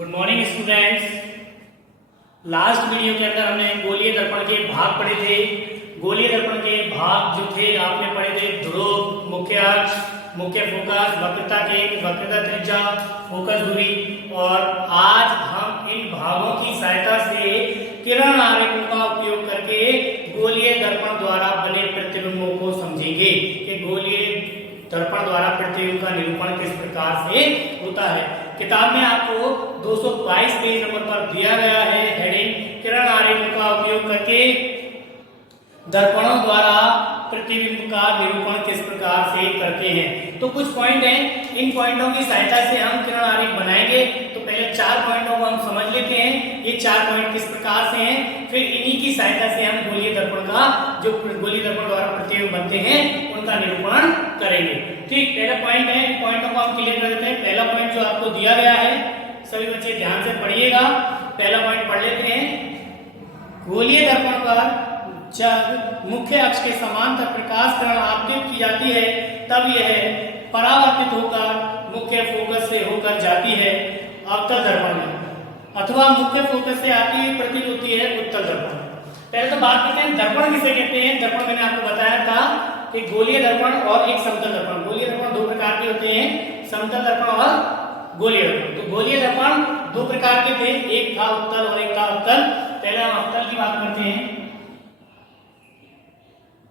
Good morning students. Last video के अंदर हमने गोलीय दर्पण के भाग पढ़े थे। गोलीय दर्पण के भाग जो थे आपने पढ़े थे ध्रुव, मुख्य अक्ष, मुख्य फोकस, वक्रता केंद्र, वक्रता त्रिज्या, फोकस दूरी। और आज हम इन भागों की सहायता से किरण आरेखों का उपयोग करके गोलीय दर्पण द्वारा बने प्रतिबिंबों को समझेंगे कि गोलीय दर्पण द्वारा प्रतिबिंब का निरूपण किस प्रकार से होता है। किताब में आपको 222 पेज नंबर पर दिया गया है हेडिंग किरण आरेखों का उपयोग करके दर्पणों द्वारा प्रतिबिंब का निरूपण किस प्रकार से करते हैं। तो कुछ पॉइंट हैं, इन पॉइंटों की सहायता से हम किरण आरेख बनाएंगे। तो पहले 4 पॉइंटों को हम समझ लेते हैं, ये 4 पॉइंट किस प्रकार से हैं, फिर इन्हीं की सहायता से हम गोलीय दर्पण का जो गोलीय दर्पण द्वारा प्रतिबिंब बनते हैं उनका निरूपण करेंगे। ठीक, पहला पॉइंट है, पॉइंटों को हम क्लियर कर देते हैं। पहला पॉइंट जो आपको दिया गया है, सभी बच्चे ध्यान से पढ़िएगा। पहला पॉइंट पढ़ लेते हैं। गोलीय दर्पण पर जब मुख्य अक्ष के समांतर प्रकाश किरण आपतित की जाती है तब यह परावर्तित होकर मुख्य फोकस से होकर जाती है अवतल दर्पण में, अथवा मुख्य फोकस से आती हुई प्रतीत होती है उत्तल दर्पण। पहले तो बात करते हैं दर्पण किसे कहते हैं। दर्पण मैंने आपको बताया था कि गोलीय दर्पण और एक समतल दर्पण। गोलीय दर्पण 2 प्रकार के होते हैं, समतल दर्पण और गोलीय दर्पण। तो गोलीय दर्पण 2 प्रकार के थे, एक था उत्तल और एक था अवतल। पहले हम अवतल की बात करते हैं।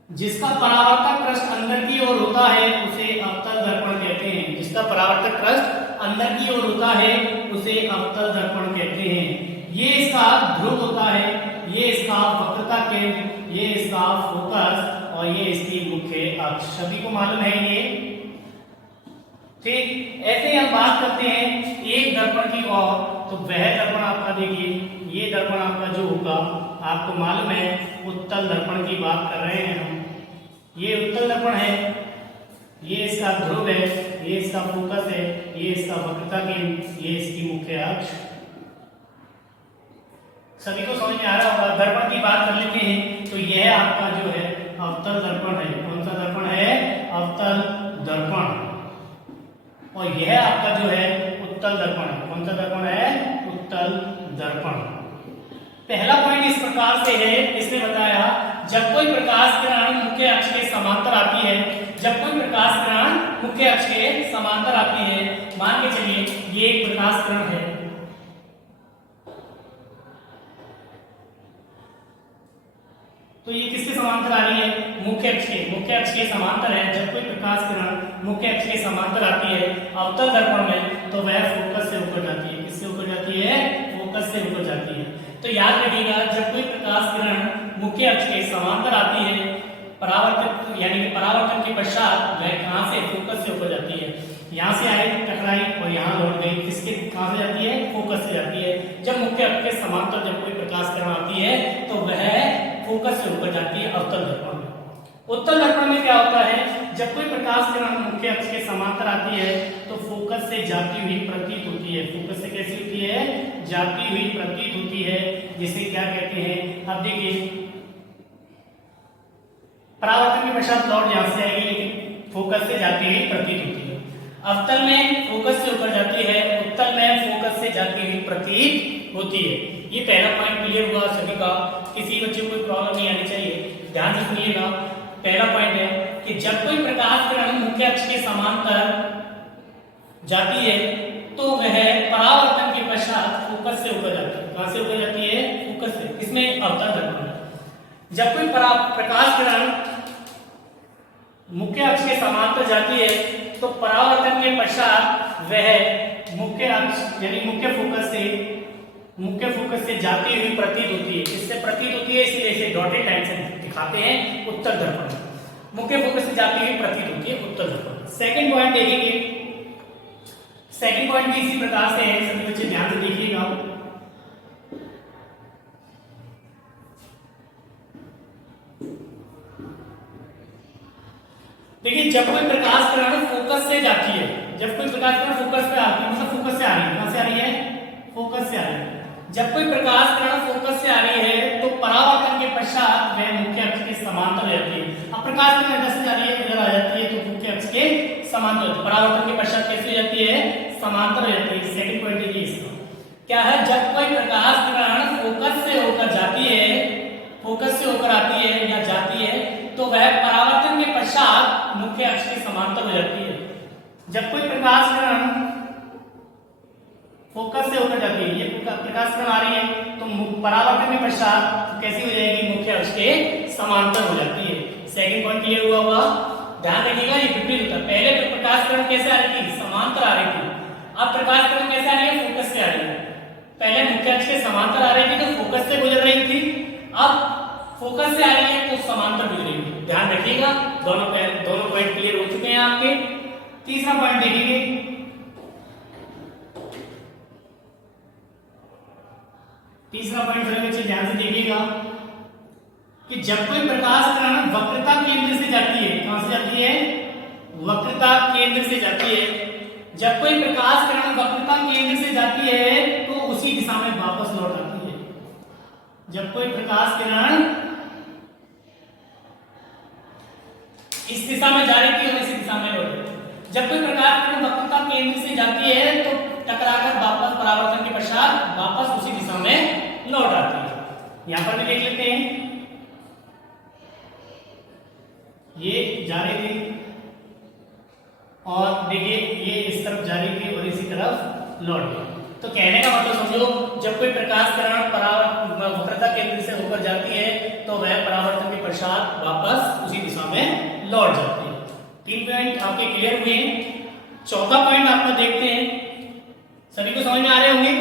जिसका परावर्तक पृष्ठ अंदर की ओर होता है उसे अवतल दर्पण कहते हैं। जिसका परावर्तक पृष्ठ अंदर की ओर होता है उसे अवतल दर्पण कहते हैं। ये इसका ध्रुव होता है, ये इसका वक्रता केंद्र, ये इसका फोकस और ये इसकी मुख्य अक्ष। सभी को मालूम है ये। ठीक, ऐसे हम बात करते हैं एक दर्पण की ओर, तो वह दर्पण आपका देखिए, ये दर्पण आपका जो होगा आपको मालूम है उत्तल दर्पण की बात कर रहे हैं हम। ये उत्तल दर्पण है, ये इसका ध्रुव है, ये इसका फोकस है, ये इसका वक्रता केंद्र, ये इसकी मुख्य अक्ष। सभी को समझ में आ रहा होगा। दर्पण की बात कर लेते हैं तो यह आपका जो है अवतल दर्पण है। कौन सा दर्पण है? अवतल दर्पण। और यह आपका जो है उत्तल दर्पण है। कौन सा दर्पण है? उत्तल दर्पण। पहला पॉइंट इस प्रकार से है, इसने बताया जब कोई प्रकाश किरण मुख्य अक्ष के समांतर आती है, जब कोई प्रकाश किरण मुख्य अक्ष के समांतर आती है, मान के चलिए ये एक प्रकाश किरण है, तो ये किसके समांतर आ रही है? मुख्य अक्ष के। मुख्य अक्ष के समांतर है। जब कोई प्रकाश किरण मुख्य अक्ष के समांतर आती है अवतल दर्पण में, तो वह फोकस से ऊपर जाती है। किससे ऊपर जाती है? फोकस से ऊपर जाती है। तो याद रखिएगा, जब कोई प्रकाश किरण मुख्य अक्ष के समांतर आती है, परावर्तन यानी कि परावर्तन के पश्चात वह कहां से? फोकस से ऊपर जाती है। यहां से आई, टकराई और यहां लौट गई। किसके कहां से जाती है? फोकस से जाती है। जब मुख्य अक्ष के समांतर जब कोई प्रकाश किरण आती है तो वह फोकस से ऊपर जाती है अवतल दर्पण में। उत्तल दर्पण में क्या होता है? जब कोई प्रकाश किरण मुख्य अक्ष के समांतर आती है तो फोकस से जाती हुई प्रतीत होती है। फोकस से कैसी होती है? जाती हुई प्रतीत होती है, जिसे क्या कहते हैं? अब देखिए, परावर्तन के पश्चात लौट यहां से आएगी, लेकिन फोकस से जाती हुई प्रतीत होती है। अवतल में फोकस से ऊपर जाती है, उत्तल में फोकस से जाती हुई प्रतीत होती है। ये पहला पॉइंट क्लियर हुआ सभी का। किसी बच्चे को कोई प्रॉब्लम नहीं आनी चाहिए, ध्यान से सुनिएगा। पहला पॉइंट है कि जब कोई प्रकाश किरण मुख्य अक्ष के समांतर जाती है तो वह परावर्तन के पश्चात फोकस से ऊपर जाती है। कहां से ऊपर जाती है? फोकस से। इसमें अवतल दर्पण है। जब कोई प्रकाश किरण मुख्य अक्ष के समांतर जाती है तो परावर्तन के पश्चात वह मुख्य अक्ष यानी मुख्य फोकस से जाती हुई प्रतीत होती है। इससे प्रतीत होती है, इसलिए इसे डॉटेड लाइन से दिखाते हैं उत्तल दर्पण। मुख्य फोकस से जाती हुई प्रतीत होती है उत्तल दर्पण। सेकंड पॉइंट देखेंगे। सेकंड पॉइंट भी इसी प्रकार से है, सभी बच्चे ध्यान से देखिएगा। देखिए, जब कोई प्रकाश किरण फोकस से जाती है, जब कोई प्रकाश किरण फोकस पे आती है, मतलब फोकस से आ रही है। कहां से आ रही है? फोकस से आ रही है। जब कोई प्रकाश किरण फोकस से आ रही है तो परावर्तन के पश्चात वह मुख्य अक्ष के समांतर रहती है। अब प्रकाश किरण इधर से जा रही है, इधर आ जाती है, तो मुख्य अक्ष के समांतर। परावर्तन के पश्चात कैसे जाती है? समांतर रहती है। सेकंड पॉइंट देखिए इसका। क्या है, जब कोई प्रकाश किरण फोकस से होकर जाती है, फोकस से होकर आती है या जाती है, तो वह परावर्तन के पश्चात मुख्य अक्ष के समांतर हो जाती है। जब कोई प्रकाश किरण फोकस से होकर जाती है, ये प्रकाश किरण आ रही है, तो परावर्तन के पश्चात कैसी हो जाएगी, मुख्य अक्ष के समांतर हो जाती है। सेकंड पॉइंट क्लियर हुआ होगा। ध्यान रखिएगा, ये विपरीत होता है। पहले तो प्रकाश किरण कैसे आ रही थी, समांतर आ रही थी। अब प्रकाश किरण कैसे आ रही है, फोकस से आ रही है। पहले मुख्य अक्ष के समांतर आ रही थी तो फोकस से गुजर रही थी, अब फोकस से आ रही है तो समांतर गुजरेगी। ध्यान रखिएगा, दोनों पॉइंट क्लियर हो चुके हैं आपके। तीसरा पॉइंट देखिए, तीसरा पॉइंट सभी बच्चे ध्यान से देखिएगा कि जब कोई प्रकाश किरण वक्रता केंद्र से जाती है, कहां से जाती है, वक्रता केंद्र से जाती है। जब कोई प्रकाश किरण वक्रता केंद्र से जाती है तो उसी दिशा में वापस लौट आती है। जब कोई प्रकाश किरण इस दिशा में जा रही थी और इसी दिशा में लौट, जब कोई प्रकाश किरण वक्रता केंद्र से जाती है तो टकराकर वापस परावर्तन के पश्चात वापस उसी दिशा में लौट आती है। यहां पर भी देख लेते हैं, ये जा रही थी और देखिए ये इस तरफ जा रही थी और इसी तरफ लौट गई। तो कहने का मतलब समझो, जब कोई प्रकाश किरण वक्रता केंद्र से होकर जाती है तो वह परावर्तन के पश्चात वापस उसी दिशा में लौट जाती है। 3 पॉइंट आपके क्लियर हुए हैं। चौथा पॉइंट आपको देखते हैं, सभी को समझ में आ रहे होंगे,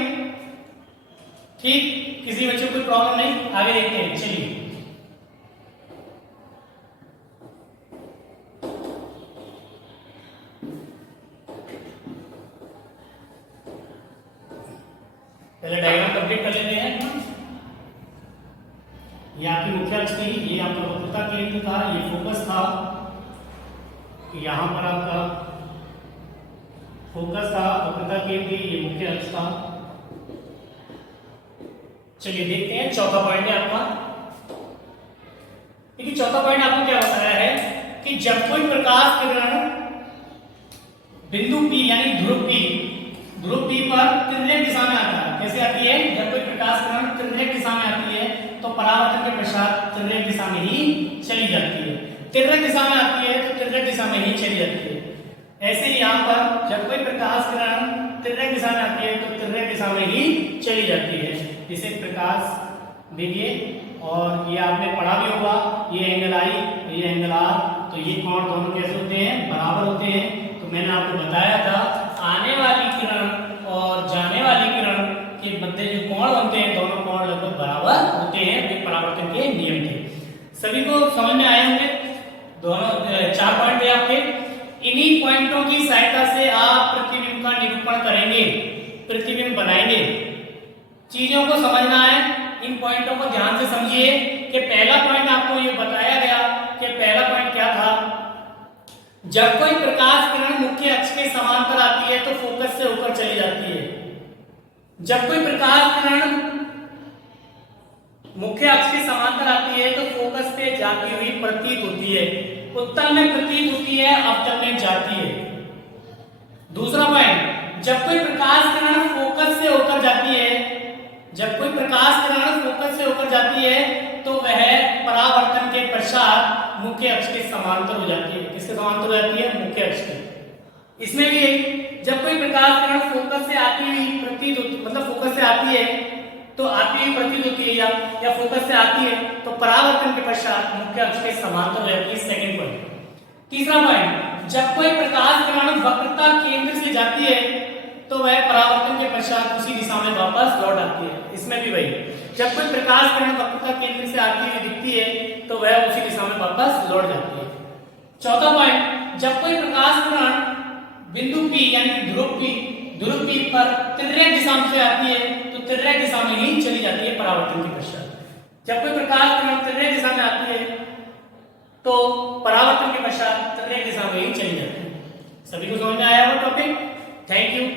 ठीक, किसी बच्चे को कोई प्रॉब्लम नहीं, आगे देखते हैं। चलिए, पहले डायग्राम कंप्लीट कर लेते हैं। ये आपकी मुख्य अक्ष थी, ये आपका वक्रता केंद्र था, ये फोकस था, यहां पर आपका फोकस था, वक्रता केंद्र, ये मुख्य अक्ष था। चलिए देखते हैं, चौथा पॉइंट है आपका। देखिए चौथा पॉइंट आपको क्या बताया है कि जब कोई प्रकाश किरण बिंदु P यानी ध्रुव P पर तिर्यक दिशा में आता है। कैसे आती है, जब कोई प्रकाश किरण तिर्यक दिशा में आती है तो परावर्तन के पश्चात तिर्यक दिशा में ही चली जाती है। तिर्यक दिशा में आती है तो तिर्यक दिशा में ही चली जाती है। ऐसे ही यहाँ पर जब कोई प्रकाश किरण तिर्यक दिशा में आती है तो तिर्यक दिशा में ही चली जाती है। जैसे प्रकाश देखिए, और ये आपने पढ़ा भी होगा, ये एंगल I, ये एंगल R, तो ये कोण दोनों कैसे होते हैं, बराबर होते हैं। तो मैंने आपको बताया था, आने वाली किरण और जाने वाली किरण के मध्य जो कोण बनते हैं, दोनों कोण लगभग बराबर होते हैं, परावर्तन के नियम थे। सभी को समझ में आए होंगे। दोनों 4 पॉइंट है आपके। इन्हीं पॉइंटों की सहायता से आप प्रतिबिंब का निरूपण करेंगे, प्रतिबिंब बनाएंगे। चीजों को समझना है, इन पॉइंटों को ध्यान से समझिए कि पहला पॉइंट आपको ये बताया गया कि पहला पॉइंट क्या था, जब कोई प्रकाश किरण मुख्य अक्ष के समांतर आती है तो फोकस से होकर चली जाती है। जब कोई प्रकाश किरण मुख्य अक्ष के समांतर आती है तो फोकस पे जाती हुई प्रतीत होती है, उत्तल में प्रतीत होती है, अवतल में जाती है। दूसरा पॉइंट, जब कोई प्रकाश किरण फोकस से होकर जाती है, जब कोई प्रकाश किरण फोकस से होकर जाती है तो वह परावर्तन के पश्चात मुख्य अक्ष के समांतर हो जाती है। किसके समांतर हो जाती है, मुख्य अक्ष के। इसमें भी जब कोई प्रकाश किरण फोकस से आती हुई प्रतीत होती, मतलब फोकस से आती है तो आती हुई प्रतीत होती है या फोकस से आती है तो परावर्तन के पश्चात मुख्य अक्ष के समांतर हो जाती है। Second point. तीसरा पॉइंट, जब कोई प्रकाश किरण वक्रता केंद्र से जाती है तो वह परावर्तन के पश्चात उसी दिशा में वापस लौट आती है। इसमें भी वही, जब कोई प्रकाश किरण वक्रता केंद्र से आती हुई दिखती है तो वह उसी दिशा में वापस लौट जाती है। चौथा पॉइंट, जब कोई प्रकाश किरण बिंदु P यानी ध्रुव P पर तिर्यक दिशा से आती है तो तिर्यक दिशा में ही चली जाती है परावर्तन के पश्चात। जब कोई प्रकाश किरण तिर्यक दिशा में आती है तो परावर्तन के पश्चात तिर्यक दिशा में ही चली जाती है। सभी को समझ में आया वो टॉपिक? Thank you.